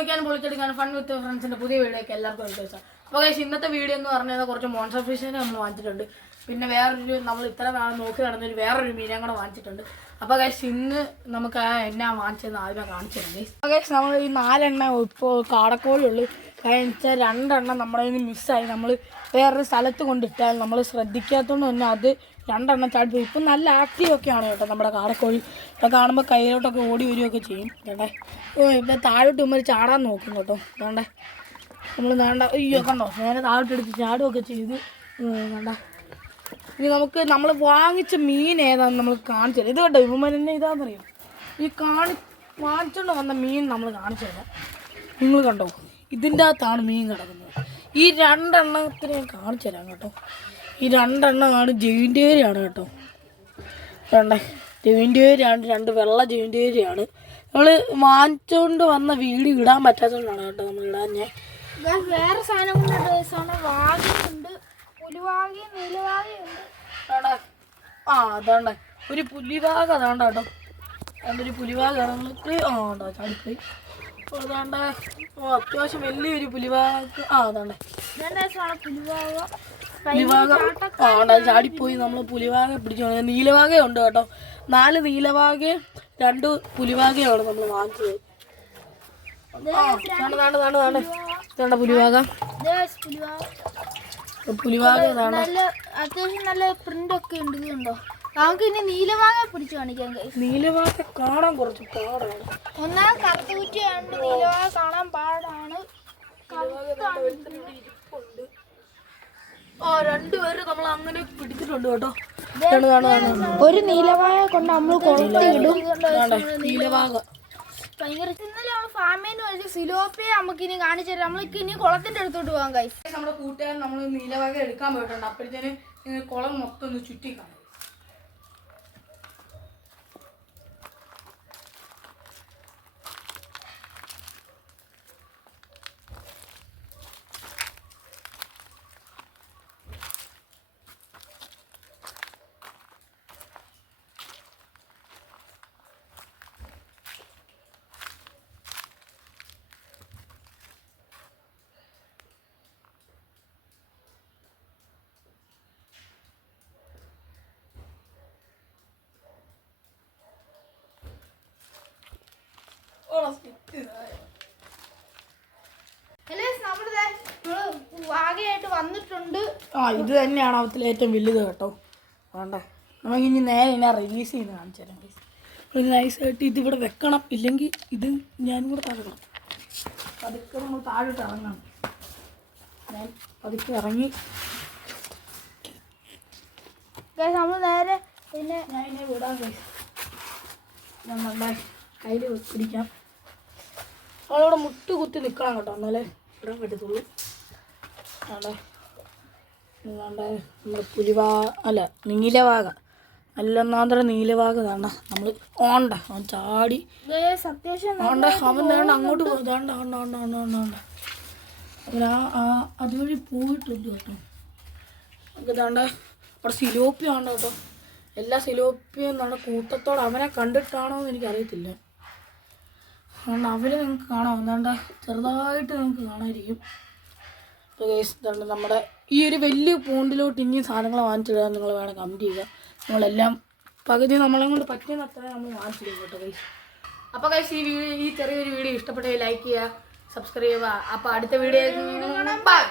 പൊളിക്കാനും പൊളിച്ചെടുക്കാനും fun വിത്ത് ഫ്രണ്ട്സിന്റെ പുതിയ വീഡിയോക്ക് എല്ലാവർക്കും വെൽക്കം അപ്പോൾ കഴിച്ച് ഇന്നത്തെ വീഡിയോ എന്ന് പറഞ്ഞാൽ കുറച്ച് മോൺസർ ഫിഷിനെ നമ്മൾ വാങ്ങിച്ചിട്ടുണ്ട്. പിന്നെ വേറൊരു നമ്മൾ ഇത്ര നാൾ നോക്കി നടന്നൊരു വേറൊരു മീനെ കൂടെ വാങ്ങിച്ചിട്ടുണ്ട്. അപ്പോൾ കഴിച്ച് ഇന്ന് നമുക്ക് ആ എന്നാ വാങ്ങിച്ചതെന്ന് ആദ്യമേ കാണിച്ചിട്ടുണ്ട് അപ്പോൾ കഴിച്ച് നമ്മൾ ഈ നാലെണ്ണ ഇപ്പോൾ കാടക്കോളുള്ളൂ കഴിഞ്ഞ രണ്ടെണ്ണം നിന്ന് മിസ്സായി നമ്മൾ വേറൊരു സ്ഥലത്ത് കൊണ്ടിട്ടാൽ നമ്മൾ ശ്രദ്ധിക്കാത്തതുകൊണ്ട് തന്നെ അത് രണ്ടെണ്ണം ചാടി പോയി. ഇപ്പം നല്ല ആക്റ്റീവ് ഒക്കെയാണ് കേട്ടോ നമ്മുടെ കാടക്കോഴി ഇപ്പം കാണുമ്പോൾ കയ്യിലോട്ടൊക്കെ ഓടി വരികയൊക്കെ ചെയ്യും. വേണ്ടേ ഓ ഇപ്പം താഴോട്ട് ഉമ്മര് ചാടാൻ നോക്കും കേട്ടോ. വേണ്ടേ നമ്മൾ വേണ്ട അയ്യോ കണ്ടോ? നേരെ താഴോട്ട് എടുത്ത് ചാടുകയൊക്കെ ചെയ്ത്. വേണ്ട ഇനി നമുക്ക് നമ്മൾ വാങ്ങിച്ച മീൻ ഏതാണെന്ന് നമ്മൾ കാണിച്ചു തരാം. ഇത് കേട്ടോ ഇവന്മാരെന്നെ ഇതാണെന്നറിയാം ഈ കാണി വാങ്ങിച്ചുകൊണ്ട് വന്ന മീൻ നമ്മൾ കാണിച്ചു തരാം. നിങ്ങൾ കണ്ടോ? ഇതിന്റെ അകത്താണ് മീൻ കിടക്കുന്നത്. ഈ രണ്ടെണ്ണത്തിനെ കാണിച്ചു തരാം കേട്ടോ. ഈ രണ്ടെണ്ണമാണ് ജെയിന്റേരിയാണ് കേട്ടോ. വേണ്ടേ ജെയിന്റേരിയാണ് രണ്ട് വെള്ള ജെയിന്റേരിയാണ് നമ്മൾ വാങ്ങിച്ചുകൊണ്ട് വന്ന വീഡിയോ ഇടാൻ പറ്റാത്തതുകൊണ്ടാണ് കേട്ടോ നമ്മൾ ഇടാൻ ഞാൻ വേറെ സാധനം കൊണ്ടുണ്ട് വാഗയുണ്ട് നീലവാഗയുണ്ട് ആ അതാണ്ട. ഒരു പുലിവാഗ അതാണ്ട കേട്ടോ. അതൊരു പുലിവാഗാണ് നമുക്ക് ആ ഉണ്ടോ ചാടിപ്പോയി. അതാണ്ട ഓ അത്യാവശ്യം വലിയൊരു പുലിവാഗ് ആ അതാണ്ട്. സാധനം പുലിവാഗ പുലിവാക ആ ഉണ്ട്? അത് ചാടിപ്പോയി നമ്മൾ പുലിവാക പിടിച്ചു. നീലവാക ഉണ്ട് കേട്ടോ. നാല് നീലവാക രണ്ട് പുലിവാകയാണ് നമ്മൾ വാങ്ങിച്ചത്. പുലിവാഗ ഇതാണ് നല്ല അത്യാവശ്യം നല്ല പ്രിന്റ് ഒക്കെ ഉണ്ട് നമുക്ക് ഇനി നീലവാഗ പിടിച്ചു കാണാൻ കുറച്ച് പാടാണ്. ഒന്നാം കറുത്തുകുറ്റിയുണ്ട് നീലവാഗ കാണാൻ പാടാണ്. ആ രണ്ടുപേരും നമ്മൾ അങ്ങനെ പിടിച്ചിട്ടുണ്ട് കേട്ടോ. ഒരു നീലവായ കൊണ്ട് നമ്മൾ നീലവാക ഭയങ്കര ഇന്നലെ നമ്മൾ ഫാമിൽ നിന്ന് വലിയ സിലോപ്പിയെ നമുക്ക് ഇനി കാണിച്ചു തരാം. നമ്മൾക്ക് ഇനി കുളത്തിന്റെ അടുത്തോട്ട് പോകാൻ കഴിച്ചു നമ്മുടെ കൂട്ടുകാരൻ നമ്മൾ നീലവാക എടുക്കാൻ പോയിട്ടുണ്ട്. അപ്പോഴത്തേന് കുളം മൊത്തം ഒന്ന് ചുറ്റി കാണും ഇത് തന്നെയാണ് അവത്തിലെ ഏറ്റവും വലുത് കേട്ടോ. വേണ്ട? നമുക്ക് ഇനി നേരെ ഇതിനെ റിലീസ് ചെയ്ത് കാണിച്ചു തരാം ഒരു നൈസായിട്ട് ഇത് ഇവിടെ വെക്കണം. ഇല്ലെങ്കിൽ ഇത് ഞാനും കൂടെ തകരണം പതുക്കെ നമ്മൾ താഴോട്ട് ഇറങ്ങണം. ഞാൻ പതുക്കെ ഇറങ്ങി. നമ്മൾ നേരെ പിന്നെ ഞാൻ ഇതിനെ വിടാൻ നമ്മുടെ കയ്യിൽ പിടിക്കാം. അവളവിടെ മുട്ട് കുത്തി നിൽക്കണം കേട്ടോ. എന്നാലേ ഇവിടെ പറ്റത്തുള്ളൂ. അവിടെ നിങ്ങളുടെ നമ്മുടെ പുലിവാ അല്ല നീലവാക. നല്ലൊന്നാന്തര നീലവാക താണ്ട നമ്മൾ ഓണ്ട അവൻ ചാടി. ഓണ്ട അവൻ വേണ്ട അങ്ങോട്ട് പോകും താണ്ട ഓണ്ട ഓണ്ട ഓണ്ട ഓണ്ട ഓണ്ട. അവൻ ആ ആ അതുവഴി പോയിട്ടുണ്ട് കേട്ടോ. നമുക്ക് താണ്ട അവിടെ സിലോപ്പിയ ഉണ്ട് കേട്ടോ. എല്ലാ സിലോപ്പിയും നമ്മുടെ കൂട്ടത്തോടെ അവനെ കണ്ടിട്ടാണോ എന്ന് എനിക്കറിയത്തില്ല. അതുകൊണ്ട് അവർ നിങ്ങൾക്ക് കാണാം. എന്താണ്ട് ചെറുതായിട്ട് നിങ്ങൾക്ക് കാണാതിരിക്കും അപ്പോൾ ഇതാണ് നമ്മുടെ ഈ ഒരു വലിയ പോണ്ടിലോട്ട് ഇനിയും സാധനങ്ങൾ വാങ്ങിച്ചിടാൻ നിങ്ങൾ വേണം കമന്റ് ചെയ്യുക. നമ്മളെല്ലാം പകുതി നമ്മളെ കൊണ്ട് പറ്റുന്ന അത്ര നമ്മൾ വാങ്ങിച്ചിടും കേട്ടോ ഗൈസ് അപ്പോൾ ഗൈസ് ഈ വീഡിയോ ഈ ചെറിയൊരു വീഡിയോ ഇഷ്ടപ്പെട്ടെങ്കിൽ ലൈക്ക് ചെയ്യുക സബ്സ്ക്രൈബ് ചെയ്യുക. അപ്പോൾ അടുത്ത വീഡിയോ ബൈ